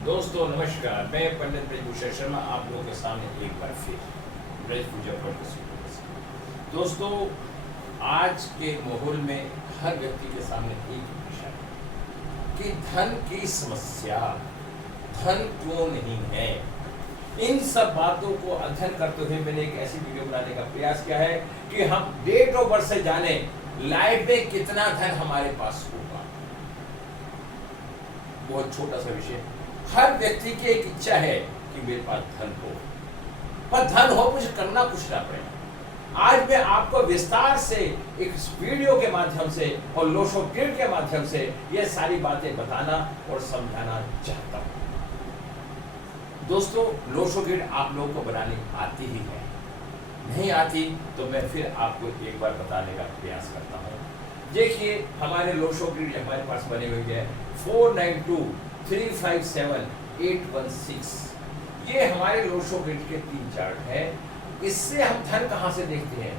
दोस्तों नमस्कार, मैं पंडित ब्रजभूषण शर्मा आप लोगों के सामने एक बार फिर ब्रज पूजा पर तस्वीर। दोस्तों, आज के माहौल में हर व्यक्ति के सामने एक विषय है कि धन की समस्या, धन क्यों नहीं है। इन सब बातों को अध्ययन करते हुए मैंने एक ऐसी वीडियो बनाने का प्रयास किया है कि हम डेट ऑफ बर्थ से जाने लाइफ में कितना धन हमारे पास होगा। बहुत छोटा सा विषय। हर व्यक्ति की एक इच्छा है कि मेरे पास धन हो, पर धन हो मुझे करना कुछ ना पड़े। आज मैं आपको विस्तार से एक वीडियो के माध्यम से और लोशो ग्रिड के माध्यम से ये सारी बातें बताना और समझाना चाहता हूं। दोस्तों, लोशो ग्रिड आप लोगों को बनानी आती ही है, नहीं आती तो मैं फिर आपको एक बार बताने का प्रयास करता हूं। देखिए, हमारे लोशो ग्रिड हमारे पास बने हुए हैं 492357 ये हमारे लोशो ग्रिड के 3 चार्ट हैं। इससे हम धन कहां से देखते हैं?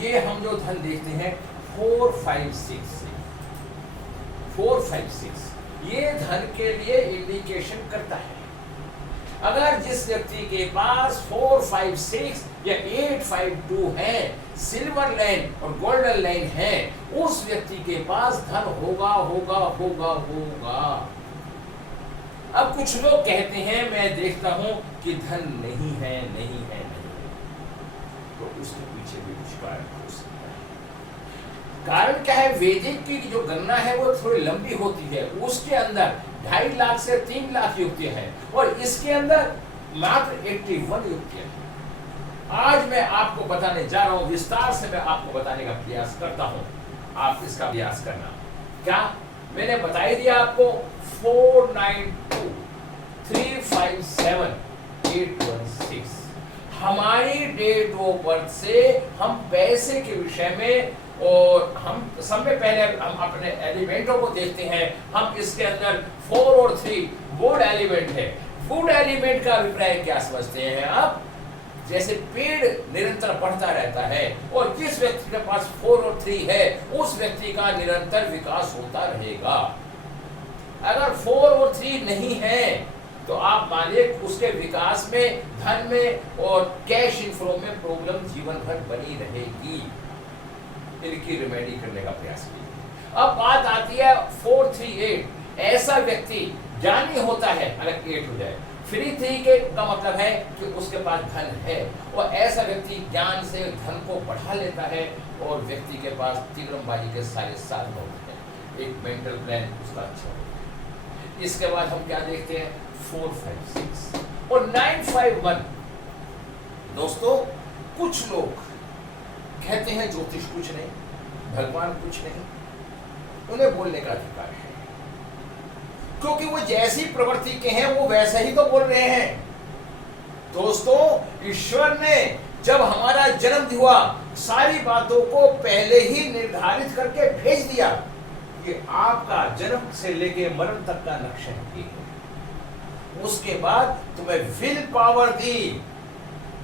ये हम जो धन देखते हैं 456 से 456 ये धन के लिए इंडिकेशन करता है। अगर जिस व्यक्ति के पास 456 या 852 है, सिल्वर लाइन और गोल्डन लाइन है, उस व्यक्ति के पास धन होगा होगा होगा होगा। अब कुछ लोग कहते हैं, मैं देखता हूं कि धन नहीं है, नहीं है, नहीं है। तो उसके पीछे भी कुछ कारण हो सकता है। कारण क्या है? वैदिक की जो गणना है वो थोड़ी लंबी होती है। उसके अंदर 2.5 लाख से 3 लाख युक्तियां हैं और इसके अंदर मात्र 81 युक्तियां हैं। आज मैं आपको बताने जा रहा हूं, विस्तार से मैं आपको बताने का प्रयास करता हूं। आप इसका अभ्यास करना। क्या मैंने बता ही दिया आपको? 492357 हमारी डेट ऑफ बर्थ से हम पैसे के विषय में और हम सब में पहले हम अपने एलिमेंटों को देखते हैं। हम इसके अंदर 4 और 3 वुड एलिमेंट है। वुड एलिमेंट का अभिप्राय क्या समझते हैं आप? जैसे पेड़ निरंतर बढ़ता रहता है और जिस व्यक्ति के पास 4 और 3 है उस व्यक्ति का निरंतर विकास होता रहेगा। अगर 4 और 3 नहीं है तो आप मानिए उसके विकास में, धन में और कैश इनफ्लो में प्रॉब्लम जीवन भर बनी रहेगी। इनकी रेमेडी करने का प्रयास कीजिए। अब बात आती है 438। ऐसा व्यक्ति ज्ञानी होता है अगर 8 हो जाए। 3 के का मतलब है कि उसके पास धन है और ऐसा व्यक्ति ज्ञान से धन को बढ़ा लेता है और व्यक्ति के पास तीव्रबाजी के सारे साधन होते हैं। एक मेंटल प्लान उसका अच्छा होता है। इसके बाद हम क्या देखते हैं? 456 और 951। दोस्तों, कुछ लोग कहते हैं ज्योतिष कुछ नहीं, भगवान कुछ नहीं, उन्हें बोलने का अधिकार है क्योंकि वो जैसी प्रवृत्ति के हैं वो वैसा ही तो बोल रहे हैं। दोस्तों, ईश्वर ने जब हमारा जन्म हुआ सारी बातों को पहले ही निर्धारित करके भेज दिया कि आपका जन्म से लेके मरण तक का लक्ष्य है। उसके बाद तुम्हें विल पावर दी।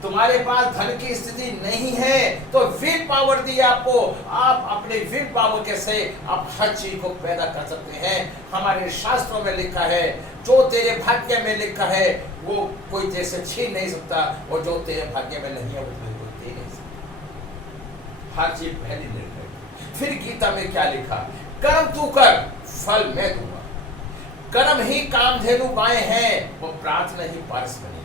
तुम्हारे पास धन की स्थिति नहीं है तो विल पावर दी आपको। आप अपने विल पावर के से आप हर चीज को पैदा कर सकते हैं। हमारे शास्त्रों में लिखा है, जो तेरे भाग्य में लिखा है वो कोई तेरे से छीन नहीं सकता और जो तेरे भाग्य में नहीं है वो तुम्हें कोई दे नहीं सकता। हर चीज पहले निर्णय। फिर गीता में क्या लिखा? कर्म तू कर, फल मैं दूंगा। कर्म ही कामधेनु गाय हैं, वो प्रार्थना ही पारस बनी।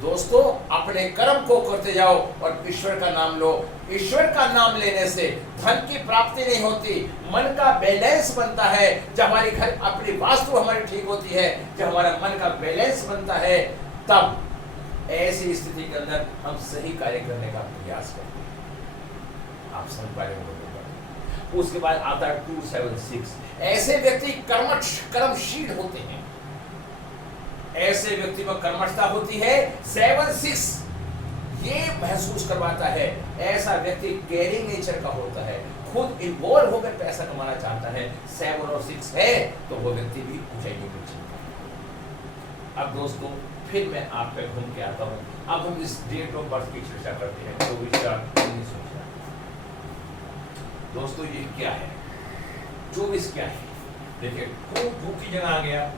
दोस्तों, अपने कर्म को करते जाओ और ईश्वर का नाम लो। ईश्वर का नाम लेने से धन की प्राप्ति नहीं होती, मन का बैलेंस बनता है। जब हमारी घर अपनी वास्तु हमारी ठीक होती है, जब हमारा मन का बैलेंस बनता है, तब ऐसी स्थिति के अंदर हम सही कार्य करने का प्रयास करते हैं। आप समझ पा रहे हो? उसके बाद आता है 276। ऐसे व्यक्ति कर्मशील होते हैं। ऐसे व्यक्ति में कर्मठता होती है। 76 ये महसूस करवाता है। ऐसा व्यक्ति केयरिंग नेचर का होता है, खुद इन्वॉल्व होकर पैसा कमाना चाहता है। 7 और 6 है तो वो व्यक्ति भी ऊंचाइयों पर चलता है। अब दोस्तों, फिर मैं आप पे घूम के आता हूँ। अब हम इस डेट ऑफ बर्थ की चर्चा करते हैं। 24/4/1900। दोस्तों, ये क्या है? 24 क्या है? देखिए, 2 की जगह आ गया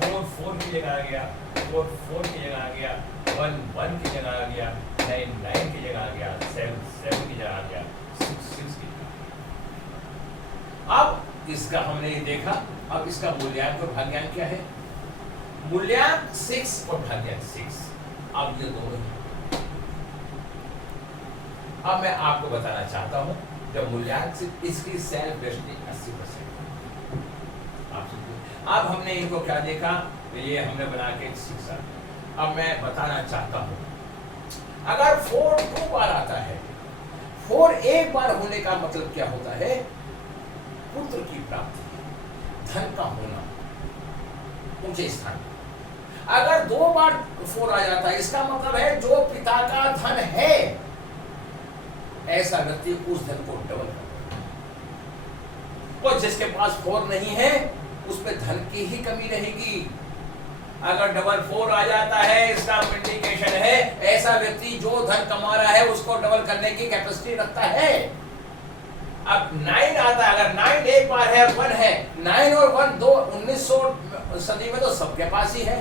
4 4 की जगह आ गया, 4 4 की जगह आ गया, 1 1 की जगह आ गया, 9 9 की जगह आ गया, 7 7 की जगह आ गया, 6 6 की जगह। अब इसका हमने ये देखा, अब इसका मूल्यांक और भाग्यांक क्या है? मूल्यांक 6 और भाग्यांक 6। अब ये दोनों ही। अब मैं आपको बताना चाहता हूं, जब मूल्यांक से इसकी सेल्फ वेस्टिंग 80%। अब हमने इनको क्या देखा, ये हमने बना के सीखा। अब मैं बताना चाहता हूं, अगर 4 2 बार आता है, 4 एक बार होने का मतलब क्या होता है? पुत्र की प्राप्ति, धन का होना ऊंचे स्थान। अगर 2 बार 4 आ जाता है, इसका मतलब है जो पिता का धन है, ऐसा व्यक्ति उस धन को डबल कर देगा। और जिसके पास 4 नहीं है, उसमें धन की ही कमी रहेगी। अगर डबल 4 आ जाता है, इसका इंडिकेशन है ऐसा व्यक्ति जो धन कमा रहा है उसको डबल करने की कैपेसिटी रखता है। अब 9 आता है, अगर 9 एक बार है, 1 है, 9 और 1 दो 1900 सदी में तो सबके पास ही है।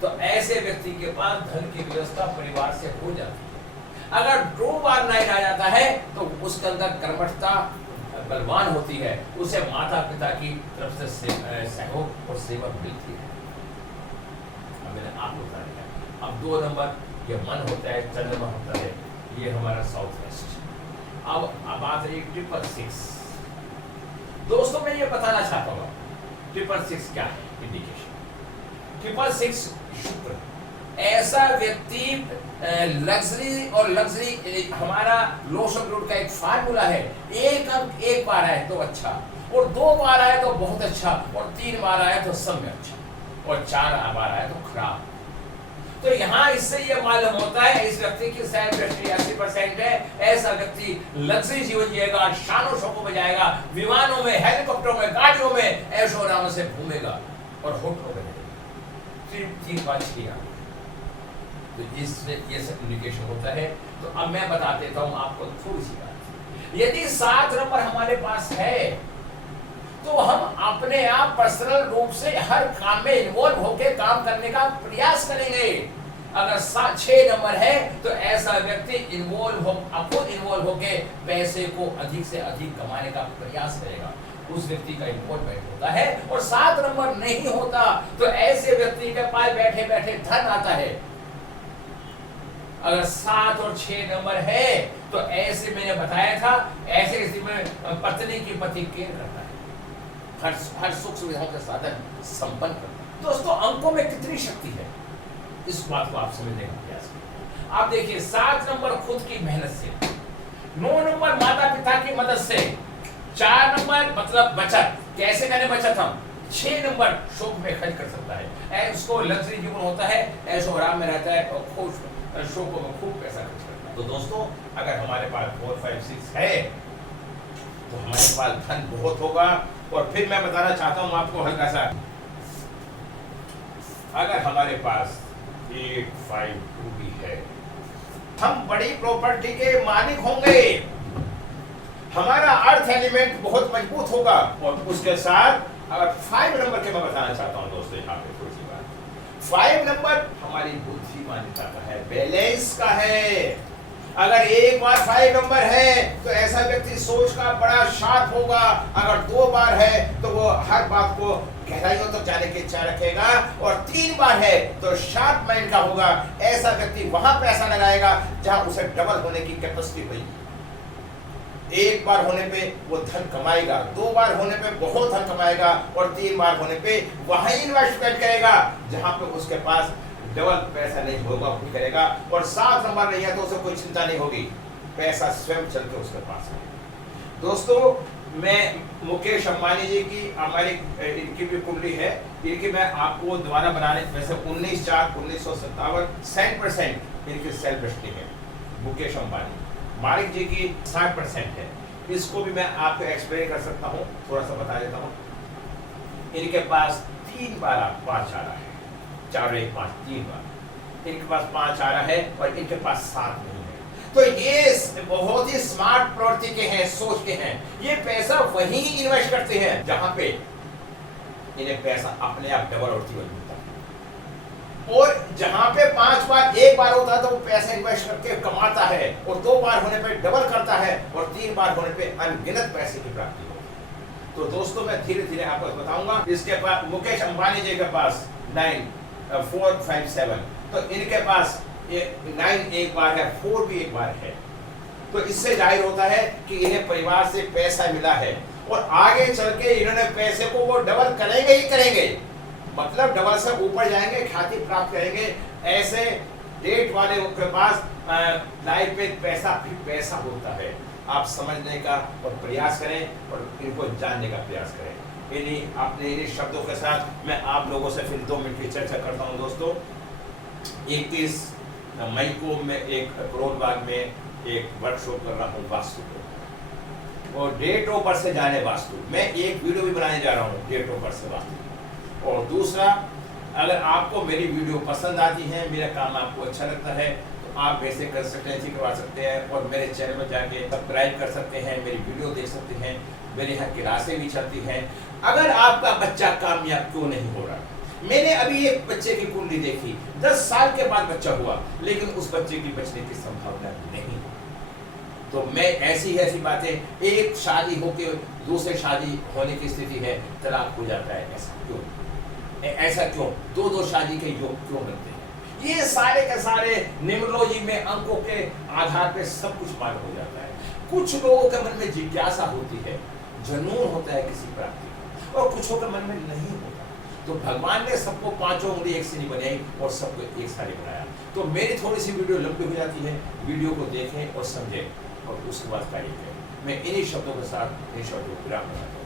तो ऐसे व्यक्ति के पास धन की व्यवस्था परिवार से हो जाती है। अगर 2 बार 9 आ जाता है तो उसके अंदर कर्मठता बलवान होती है, उसे माता पिता की तरफ से सहयोग और सेवा मिलती है। अब मैंने आपको बता दिया। अब 2 नंबर ये मन होता है, चंद्रमा होता है, ये हमारा साउथ वेस्ट। अब बात रही 666। दोस्तों मैं ये बताना चाहता हूँ 666 क्या है इंडिकेशन। 666 शुक्र, ऐसा व्यक्ति लग्जरी और लग्जरी हमारा लोशन रूट का एक फार्मूला है। एक अंक एक बार आए तो अच्छा, और 2 बार आए तो बहुत अच्छा, और 3 बार आए तो सब में अच्छा, और 4 बार आए तो खराब। तो यहाँ इससे ये मालूम होता है इस व्यक्ति की सेल्फ वेस्टिंग 80% है। ऐसा व्यक्ति लग्जरी जीवन जिएगा, शानों शौकों में जाएगा, विमानों में, हेलीकॉप्टरों में, गाड़ियों में ऐशो आराम से घूमेगा और होटलों में रहेगा। 3 बार 6 तो इससे ये सब इंडिकेशन होता है। तो अब मैं बता देता हूं आपको थोड़ी सी बात। यदि 7 नंबर हमारे पास है तो हम अपने आप पर्सनल रूप से हर काम में इन्वॉल्व होकर काम करने का प्रयास करेंगे। अगर 6 नंबर है तो ऐसा व्यक्ति इन्वॉल्व होकर पैसे को अधिक से अधिक कमाने का प्रयास करेगा, उस व्यक्ति का इन्वॉल्वमेंट होता है। और 7 नंबर नहीं होता तो ऐसे व्यक्ति के पास बैठे बैठे धन आता है। अगर 7 और 6 नंबर है तो ऐसे मैंने बताया था, ऐसे स्थिति में पत्नी की पति केयर करता है, हर सुख सुविधाओं के साधन संपन्न करता है। दोस्तों अंकों में कितनी शक्ति है, इस बात को आप समझने का प्रयास करें। आप देखिए 7 नंबर खुद की मेहनत से, 9 नंबर माता पिता की मदद से, 4 नंबर मतलब बचत, कैसे करें बचत हम, 6 नंबर शौक में खर्च कर सकता है, उसको लग्जरी जीवन होता है, ऐशो आराम में रहता है और खुश शौकों में खूब पैसा खर्च करता है। तो दोस्तों अगर हमारे पास 4 5 6 है तो हमारे पास धन बहुत होगा। और फिर मैं बताना चाहता हूं आपको हल्का सा, अगर हमारे पास 8 5 2 भी है, हम बड़ी प्रॉपर्टी के मालिक होंगे, हमारा अर्थ एलिमेंट बहुत मजबूत होगा। और उसके साथ अगर 5 नंबर के मैं बताना चाहता हूं दोस्तों यहाँ पे थोड़ी सी बात। 5 नंबर हमारी बुद्धिमानिता का है, बैलेंस का है। अगर एक बार 5 नंबर है तो ऐसा व्यक्ति सोच का बड़ा शार्प होगा। अगर 2 बार है तो वो हर बात को गहराइयों तक जाने की इच्छा रखेगा, और 3 बार है तो शार्प माइंड का होगा। ऐसा व्यक्ति वहां पैसा लगाएगा जहां उसे डबल होने की कैपेसिटी हुई। 1 बार होने पे वो धन कमाएगा, 2 बार होने पे बहुत धन कमाएगा, और 3 बार होने पे वहीं इन्वेस्टमेंट करेगा जहां पे उसके पास डबल पैसा नहीं होगा, वो करेगा। और 7 नंबर नहीं है तो उसे कोई चिंता नहीं होगी, पैसा स्वयं चल के उसके पास है। दोस्तों मैं मुकेश अंबानी जी की हमारी इनकी भी कुंडली है, इनकी मैं आपको दोबारा बनाने वैसे 19/4/1957 100% इनकी सेल्फ वेस्टिंग है। मुकेश अंबानी, मालिक जी की 60% है। इसको भी मैं आपको एक्सप्लेन कर सकता हूँ, थोड़ा सा बता देता हूँ। इनके पास 3 बार 5 आ रहा है, 4 1 5 3 बार इनके पास 5 आ रहा है, और इनके पास 7 नहीं है। तो ये बहुत ही स्मार्ट प्रवृत्ति के हैं, सोच के हैं। ये पैसा वहीं इन्वेस्ट करते हैं जहां पे इन्हें पैसा अपने आप डबल और ट्रिपल मिलता है। और जहां पे 5 बार एक बार होता है तो वो पैसा इन्वेस्ट करके कमाता है, और 2 बार होने पे डबल करता है, और 3 बार होने पे अनगिनत पैसे की प्राप्ति होती है। तो दोस्तों मैं धीरे धीरे आपको बताऊंगा। इसके पास मुकेश अंबानी जी के पास 9457, तो इनके पास 9 एक बार है, 4 भी एक बार है। तो इससे जाहिर होता है कि इन्हें परिवार से पैसा मिला है, और आगे चल के इन्होंने पैसे को वो डबल करेंगे ही करेंगे, मतलब डबल से ऊपर जाएंगे, ख्याति प्राप्त करेंगे। ऐसे डेट वाले के पास लाइफ में पैसा फिर पैसा होता है। आप समझने का और प्रयास करें और इनको जानने का प्रयास करें। इन्हीं शब्दों के साथ मैं आप लोगों से फिर 2 मिनट की चर्चा करता हूं। दोस्तों 21 मई को मैं एक करोल बाग में एक वर्कशॉप कर रहा हूँ वास्तु को, और डेट ऑफ बर्थ से जाने वास्तु। मैं एक वीडियो भी बनाने जा रहा हूँ डेट ऑफ बर्थ से वास्तु। और दूसरा, अगर आपको मेरी वीडियो पसंद आती है, मेरा काम आपको अच्छा लगता है, तो आप वैसे कर सकते हैं, ऐसे करवा सकते हैं, और मेरे चैनल में जाके सब्सक्राइब कर सकते हैं, मेरी वीडियो देख सकते हैं, मेरे यहाँ क्लासें भी चलती हैं। अगर आपका बच्चा कामयाब क्यों नहीं हो रहा, मैंने अभी एक बच्चे की कुंडली देखी, 10 साल के बाद बच्चा हुआ, लेकिन उस बच्चे की बचने की संभावना नहीं। तो मैं ऐसी बातें, एक शादी होके दूसरी शादी होने की स्थिति है, तलाक हो जाता है, ऐसा क्यों? ऐसा क्यों? 2 शादी के योग क्यों बनते हैं? ये सारे के सारे न्यूमरोलॉजी में अंकों के आधार पे सब कुछ मालूम हो जाता है। कुछ लोगों के मन में जिज्ञासा होती है, जुनून होता है किसी प्राप्ति का, और कुछों के मन में नहीं होता। तो भगवान ने सबको 5 उंगली एक से नहीं बनाई और सबको एक सारी बनाया। तो मेरी थोड़ी सी वीडियो लंबी हो जाती है, वीडियो को देखें और समझें, और उसके बाद कार्य करें। मैं इन्हीं शब्दों के साथ इन शब्दों को विराम बनाता हूँ।